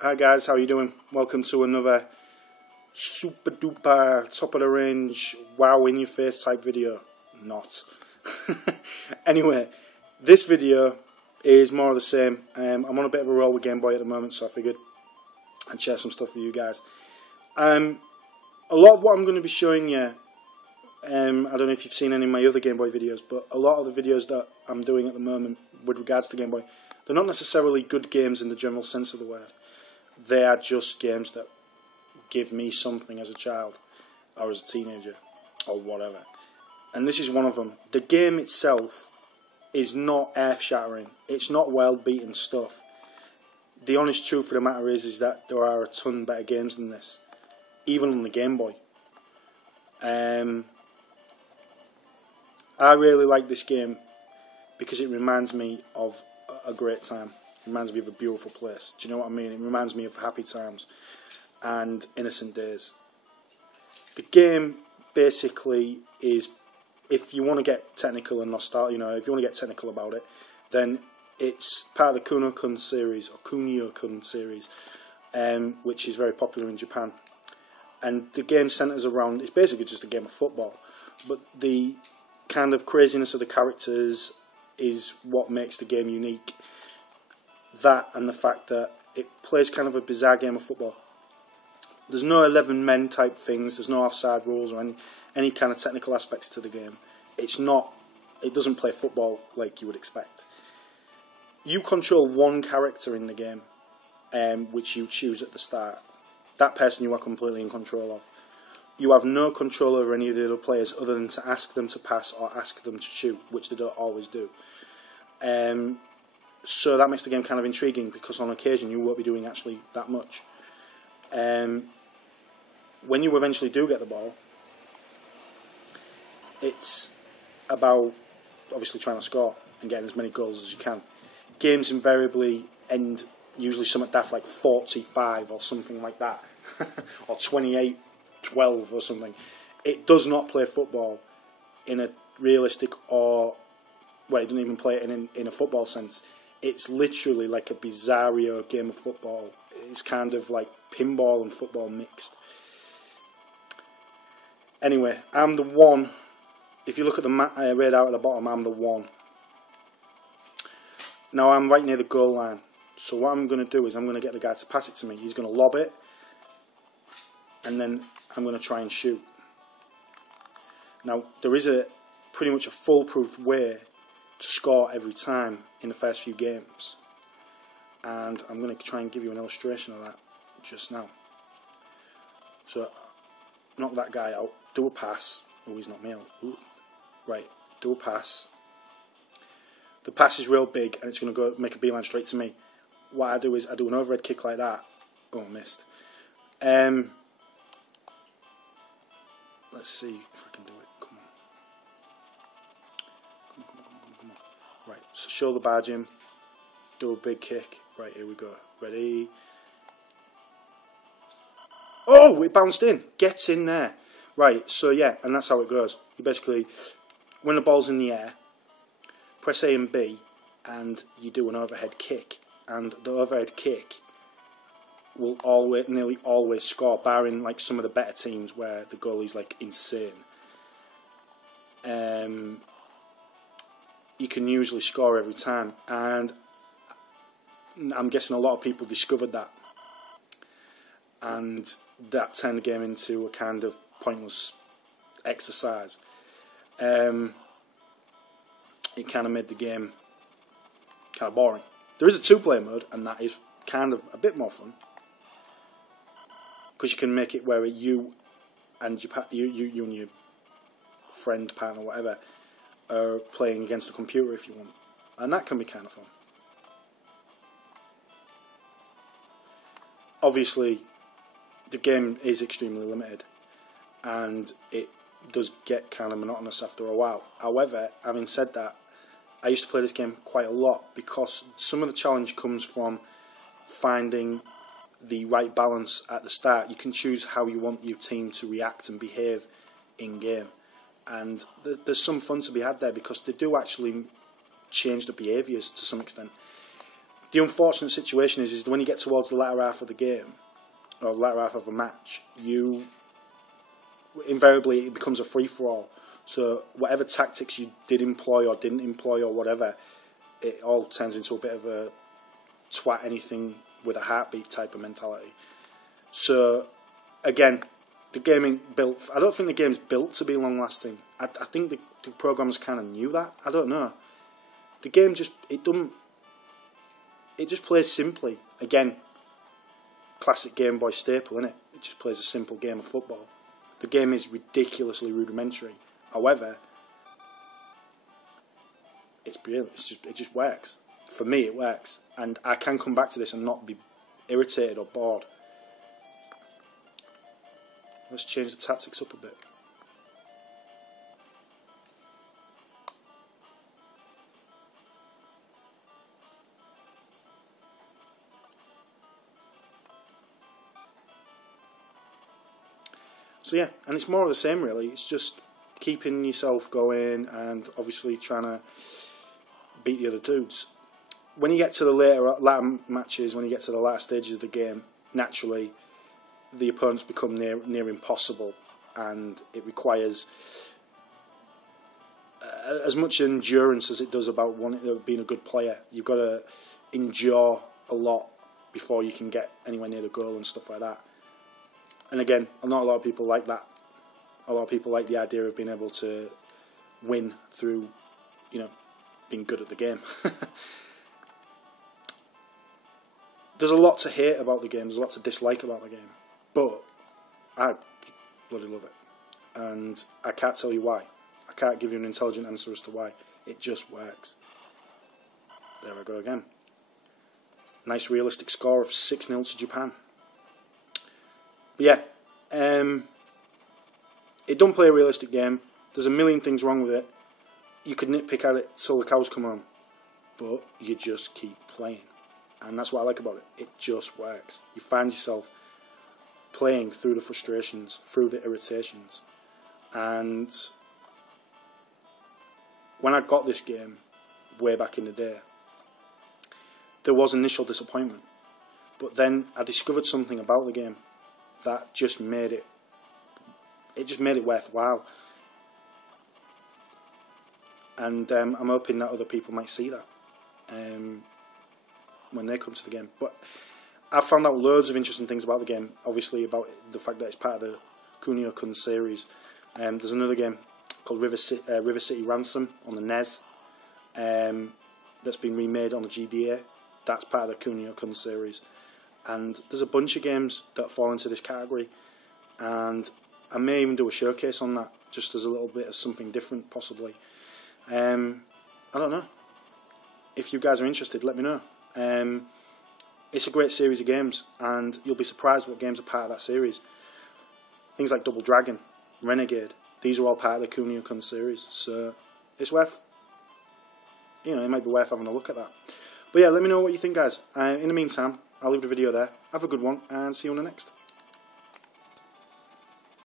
Hi guys, how you doing? Welcome to another super duper top of the range, wow in your face type video. Not. Anyway, this video is more of the same. I'm on a bit of a roll with Game Boy at the moment, so I figured I'd share some stuff with you guys. A lot of what I'm going to be showing you, I don't know if you've seen any of my other Game Boy videos, but a lot of the videos that I'm doing at the moment with regards to Game Boy, they're not necessarily good games in the general sense of the word. They are just games that give me something as a child, or as a teenager, or whatever. And this is one of them. The game itself is not earth-shattering. It's not world-beating stuff. The honest truth of the matter is that there are a ton better games than this, even on the Game Boy. I really like this game because it reminds me of a great time. It reminds me of a beautiful place. Do you know what I mean? It reminds me of happy times and innocent days. The game basically is, if you want to get technical and nostalgic, if you want to get technical about it, then it's part of the Kunio Kun series, or Kunio Kun series, which is very popular in Japan. And the game centres around, it's basically just a game of football, but the kind of craziness of the characters is what makes the game unique. That and the fact that it plays kind of a bizarre game of football. There's no 11 men type things, there's no offside rules or any kind of technical aspects to the game. It doesn't play football like you would expect. You control one character in the game, which you choose at the start. That person you are completely in control of. You have no control over any of the other players other than to ask them to pass or ask them to shoot, which they don't always do. So that makes the game kind of intriguing, because on occasion you won't be doing actually that much. When you eventually do get the ball, it's about obviously trying to score and getting as many goals as you can. Games invariably end usually somewhat daft like 45 or something like that, or 28-12 or something. It does not play football in a realistic or, well, it doesn't even play it in a football sense. It's literally like a bizarro game of football. It's kind of like pinball and football mixed. Anyway, I'm the one. If you look at the map right out at the bottom, I'm the one. Now I'm right near the goal line. So what I'm going to do is I'm going to get the guy to pass it to me. He's going to lob it, and then I'm going to try and shoot. Now there is pretty much a foolproof way to score every time in the first few games, and I'm going to try and give you an illustration of that just now. So knock that guy out, do a pass. Oh, he's knocked me out. Ooh. Right, do a pass. The pass is real big and it's going to go make a beeline straight to me. What I do is I do an overhead kick like that. Oh, I missed. Let's see if I can do it. Come on. Right, so shoulder barge him. Do a big kick. Right, here we go. Ready? Oh, it bounced in. Gets in there. Right, so yeah, and that's how it goes. You basically, when the ball's in the air, press A and B, and you do an overhead kick. And the overhead kick will nearly always score, barring like some of the better teams where the goalie's like insane. You can usually score every time, and I'm guessing a lot of people discovered that, and that turned the game into a kind of pointless exercise. It kind of made the game kind of boring. There is a two-player mode, and that is kind of a bit more fun, because you can make it where you and your friend, partner, whatever, are playing against the computer if you want, and that can be kind of fun. Obviously, the game is extremely limited, and it does get kind of monotonous after a while. However, having said that, I used to play this game quite a lot, because some of the challenge comes from finding the right balance at the start. You can choose how you want your team to react and behave in game, and there's some fun to be had there, because they do actually change the behaviours to some extent. The unfortunate situation is that when you get towards the latter half of the game, or the latter half of a match, invariably it becomes a free-for-all. So whatever tactics you did employ or didn't employ or whatever, it all turns into a bit of a twat anything with a heartbeat type of mentality. So again, the game ain't built. I don't think the game's built to be long-lasting. I think the programmers kind of knew that. I don't know. The game just plays simply. Again, classic Game Boy staple, innit? It just plays a simple game of football. The game is ridiculously rudimentary. However, it's brilliant. It just works. For me, it works. And I can come back to this and not be irritated or bored. Let's change the tactics up a bit. So yeah, and it's more of the same really. It's just keeping yourself going and obviously trying to beat the other dudes. When you get to the latter matches, when you get to the latter stages of the game, naturally the opponents become near impossible, and it requires as much endurance as it does about being a good player. You've got to endure a lot before you can get anywhere near the goal and stuff like that. And again, not a lot of people like that. A lot of people like the idea of being able to win through, being good at the game. There's a lot to hate about the game. There's a lot to dislike about the game. But I bloody love it. And I can't tell you why. I can't give you an intelligent answer as to why. It just works. There I go again. Nice realistic score of 6-0 to Japan. But yeah, it don't play a realistic game. There's a million things wrong with it. You could nitpick at it till the cows come home. But you just keep playing. And that's what I like about it. It just works. You find yourself playing through the frustrations, through the irritations. And when I got this game, way back in the day, there was initial disappointment. But then I discovered something about the game that just made it worthwhile. And I'm hoping that other people might see that when they come to the game. But I've found out loads of interesting things about the game. Obviously about the fact that it's part of the Kunio Kun series. There's another game called River City Ransom on the NES that's been remade on the GBA. That's part of the Kunio Kun series. And there's a bunch of games that fall into this category, and I may even do a showcase on that, just as a little bit of something different, possibly. I don't know. If you guys are interested, let me know. It's a great series of games, and you'll be surprised what games are part of that series. Things like Double Dragon, Renegade, these are all part of the Kunio Kun series, so it's worth, it might be worth having a look at that. But yeah, let me know what you think, guys. In the meantime, I'll leave the video there. Have a good one, and see you on the next.